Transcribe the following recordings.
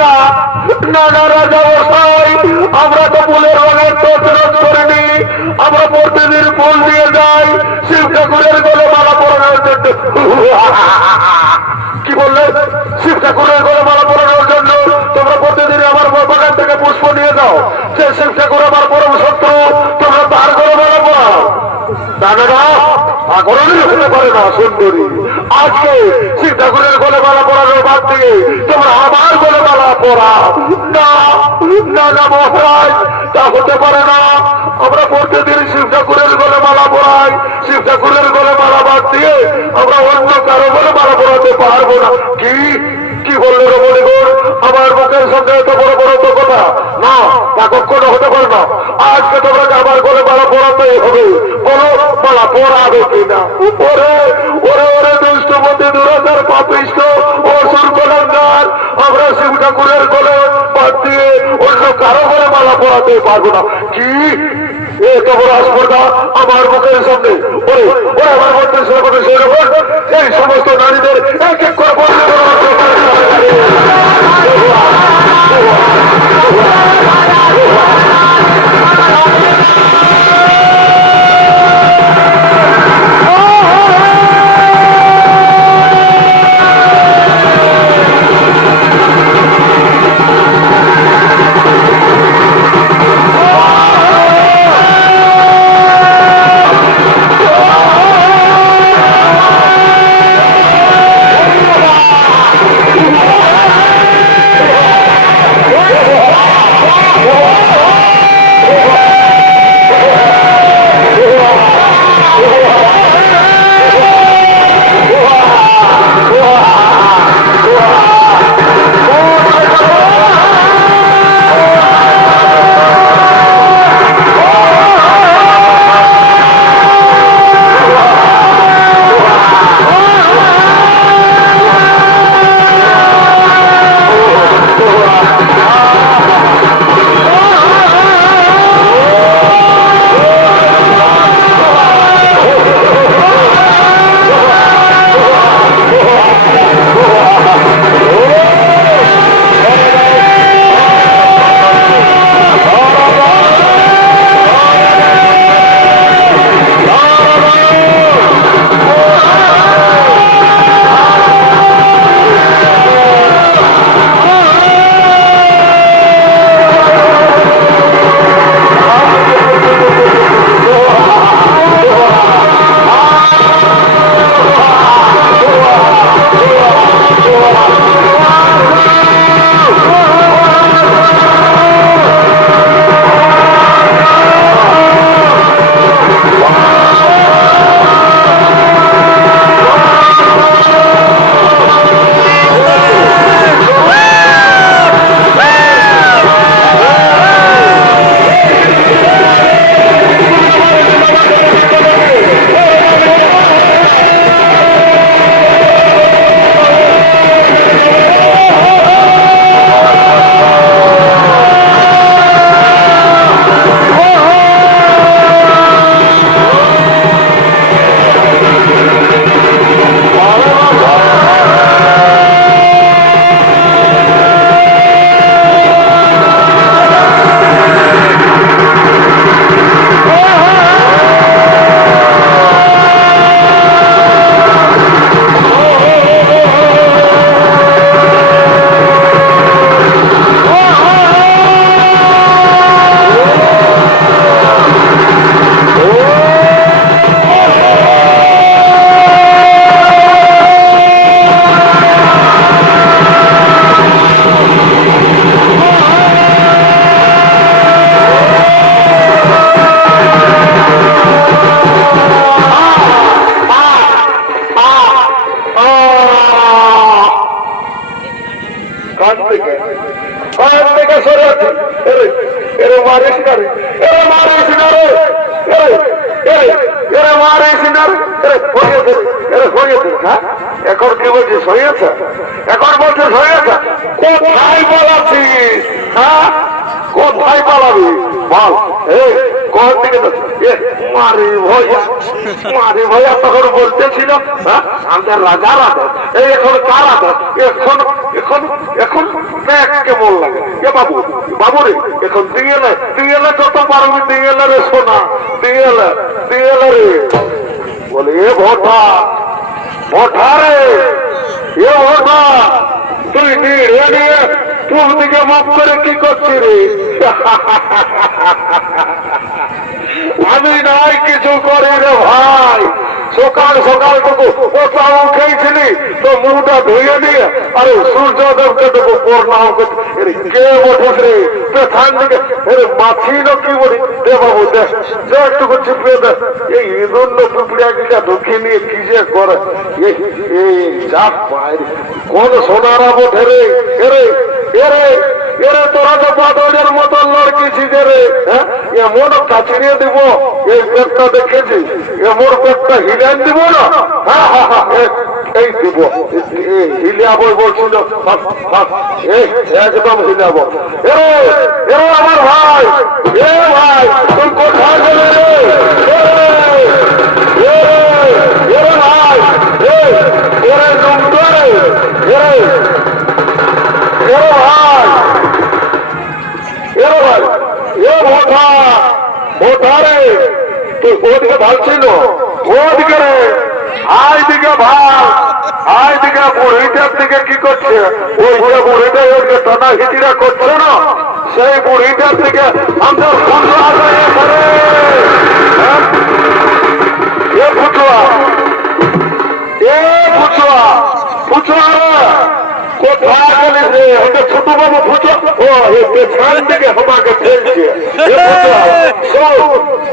না না না রাজা মশাই, আমরা তো ফুলের রঙের তছনছ করিনি। আমরা প্রতিদিন ফুল দিয়ে যাই শিব ঠাকুরের গলে মালা পরানোর জন্য। কি বললে? শিব ঠাকুরের গলে মালা পরানোর জন্য তোমরা প্রতিদিন আমার বাগান থেকে পুষ্প নিয়ে যাও। সে শিব ঠাকুর আমার পরম শত্রু, তোমরা তার গলে মালা পরাও। দাদারা আগরণই হতে পারে না সুন্দরী। আজকে শিব ঠাকুরের গলে মালা পরানোর বাদ দিয়ে তোমরা আমার গলে মালা পরাও। না না না মহারাজ, তা হতে পারে না। আমরা প্রতিদিন শিব ঠাকুরের গলে মালা পরাই। শিব ঠাকুরের গলে মালা বাদ দিয়ে আমরা অন্য কারো গলে মালা পরাতে পারবো না। কি কি বললে রমণীগণ? আমার মুখের সঙ্গে এত বড় বড় তো কথা না, তা কখনো হতে পারে না। আজকে তোমরা আমার গলে মালা পরাতেই হবে। বলো মালা পরাবে কিনা? ওরে ওরে ওরে দুষ্টমতি, দুরাচার, পাপিষ্ঠ, অসুর, কলঙ্কার, আমরা শিব ঠাকুরের গলে বাদ দিয়ে অন্য কারো গলে মালা পরাতে পারবো না। কি এত বড় আস্পর্ধা আমার মুখের সামনে! ওরে ওরে আমার মধ্যে সেরকম এই সমস্ত নারীদের এক এক করে বলতে এখন কি বলছিস হয়েছে? এখন বলছিস হয়েছে? কোথায় পালাচ্ছিস? হ্যাঁ কোথায় পালাবি বল? কোন দিকে মারি ভয়া তখন বলতেছিল আমাদের রাজা রাজা এই এখন কার রাজা এখন এখন এখন কেমন লাগে এ বাবু বাবু রে এখন দিয়েলে যত পারবি দিয়েলে রে সোনা দিয়েলে রে বলে এ ভোটা রে এ ভোটা তুই নিয়ে পূব দিকে মুখ করে কি করছি রে আমি নাই কিছু করি রে ভাই সকাল সকাল টুকু কোথাও উঠেছিলি তো মুখটা ধুয়ে নিয়ে আরে সূর্যদেবকে দেখো প্রণাম কে বসেছ রে পেছান দিকে মাছি না কি বলি দে বাবু দেখ যে একটুকু চিপড়ে দেখ এই ইঁদুর টুকরিয়া গিলা ঢুকিয়ে নিয়ে কি যে করে এই যা বাইরে কোন সোনারা বোধে রে এরে এরে এরে তোরা তো বাদলের মতন লড়কিছিস রে হ্যাঁ এমন কাছিয়ে দিব এই পেটটা দেখেছি এমন পেটটা হিলেন দিব না হ্যাঁ হ্যাঁ হ্যাঁ এই দিব হিলিয়াবো বলছিল একদম হিলাবো এরে আমার ভাই এ ভাই তুই কোথায় গেলে রে এরে ভাই এরে জমতো রে এরে ভাই এ ভোটা রে তুই ওদিকে ভালছিল ওদিকে রে আই দিকে ভাল আই দিকে বুড়িটার দিকে কি করছে ওই যে বুড়িটা ওকে টানা হিটিরা করছে না সেই বুড়িটার দিকে আমাদের ফুটুয়া এ ফুটুয়া ফুটুয়া কোথায় গেলি রে ওটা ছোট বাবু ফুটো ও পেছন থেকে আমাকে ফেলছে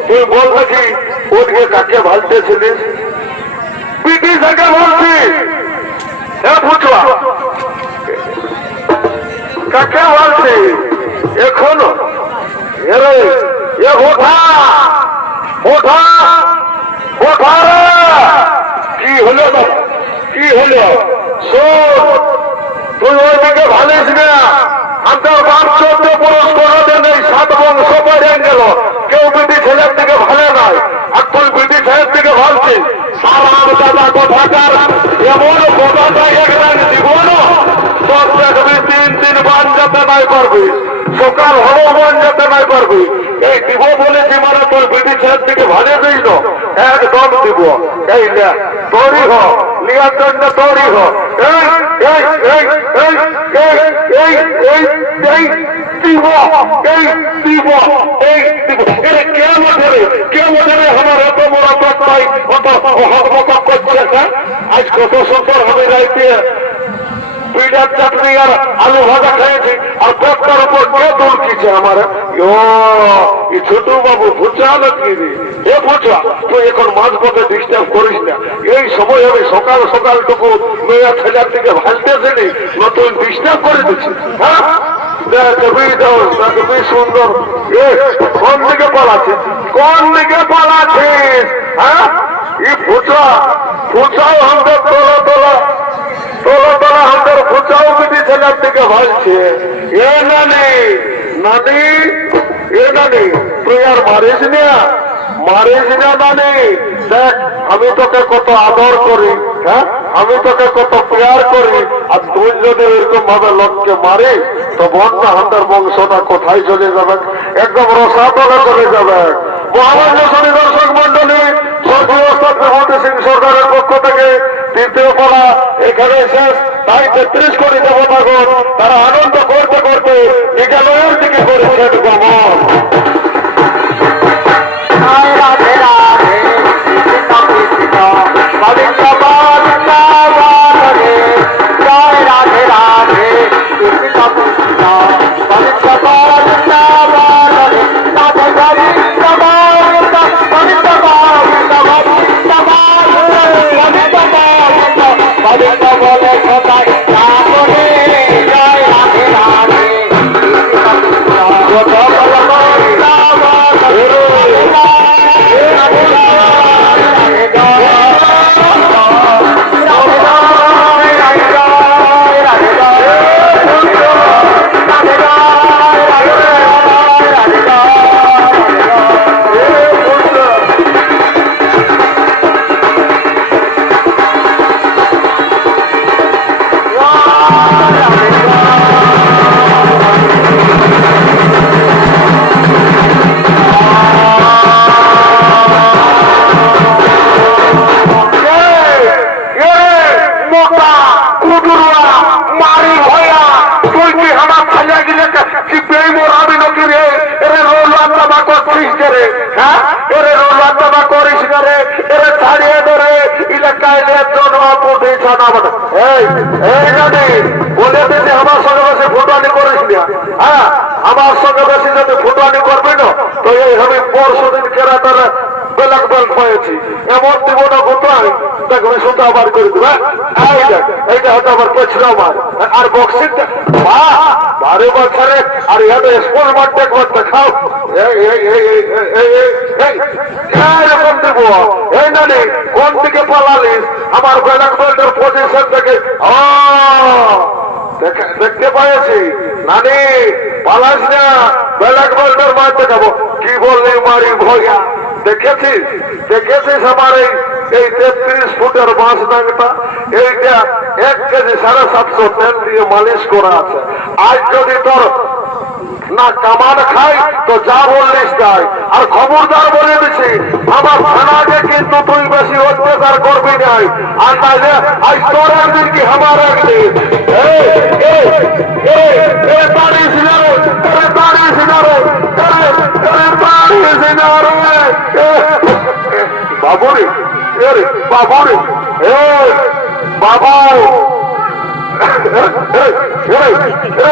তুই বল নাকি ওদিকে কাকে ভালতেছিলিস ব্রিটিশকে বলছি হ্যাঁ ফুটুয়া কাকে বলছি এখনো এরে এ ওঠা কি হলো কি হলো শোন তুই ওইদিকে ভালিস না আমাদের বাপ 14 পুরুষ কোনোতে নেই 7 বংশ বেড়ে গেল কেউ বিধি ছেলের দিকে ভালো নয় আর তুই বিধি ছেলের দিকে ভালছিস সারা দাদা কোথাকার এমন কথাটা একবার দিব না তোর দেখবি 3 বান যেতে নাই পারবি সকাল হবো বান যেতে নাই পারবি এই দিব বলেছি মানে তোর বিধি ছেলের দিকে ভালো দিস না একদম দিব এই তৈরি হ লিয়ার জন্য তৈরি হ আজ কত সুন্দর আমি রাইতে পিঠার চাটনি আর আলু ভাজা খেয়েছি আর পেটটার উপর কে দৌড়কিছে আমার ছোট বাবু ফুচা নাকি এ ফুচা তুই এখন মাঝ পথে ডিস্টার্ব করিস না এই সময় আমি সকাল সকাল টুকু মেয়া ছেলের দিকে ভালতেছিলি নতুন ডিস্টার্ব করে দিচ্ছি হ্যাঁ দেখবি সুন্দর কোন দিকে পালাচ্ছিস হ্যাঁ এই ফুচাও আমাদের তোলা আমাদের ফুচাও বিধি ছেলের দিকে ভালছে এ নানি তুই আর মারিস না নানি দেখ আমি তোকে কত আদর করি হ্যাঁ আমি তোকে কত প্যার করি আর তুই যদি এরকম ভাবে লোককে মারি তো বন্যা আমাদের বংশটা কোথায় চলে যাবে একদম রসাতলে চলে যাবে মহামান্য শনি দর্শক মন্ডলী সরকারের পক্ষ থেকে 3য় পালা এখানে শেষ তাই 33 কোটি দেবতাগণ তারা আনন্দ করতে করতে বিকালের দিকে করেছেন গমন ছাড়িয়ে ধরে এলাকায় বলে দিয়েছি আমার সঙ্গে বেশি ফুটানি করিস না। হ্যাঁ, আমার সঙ্গে বেশি যদি ফুটানি করবি না তো এই আমি পরশু দিন কেরাটারে ব্ল্যাক বেল্ট পেয়েছি, এমন দিব না কোথায় দেখবে সুতা আবার করে দেবে। এইটা হয়তো আবার পেছনে আমার আর বক্সিং বারে বছরে আর ইয়াদের স্কুল মাঠ দেখবার দেখাও এরকম দিব। এই নানি কোন দিকে পালালিস আমার ব্ল্যাক বেল্টের পজিশন থেকে দেখতে পেয়েছি। নানি পালাস না, ব্ল্যাক বেল্টের মাঠ দেখাবো। কি বললি মারি ভয়া দেখেছিস দেখেছিস আমার এই 33 ফুটের বাঁশ ডাঙ্গটা, এইটা 1 কেজি 750 তেল দিয়ে মালিশ করা আছে। আজ যদি তোর না কামান খাই তো যা বললিস তাই। আর খবরদার বলে দিছি আমার থানাকে কিন্তু তুই বেশি অত্যাচার করবি নাই, আর তাইলে আজ তোর একদিন কি আমার একদিন। বাবুরে বাবুরে বাবু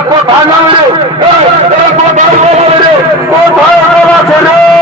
কোথায় যাবে রে, কোথায় যাবে রে, কোথায় যাবে রে।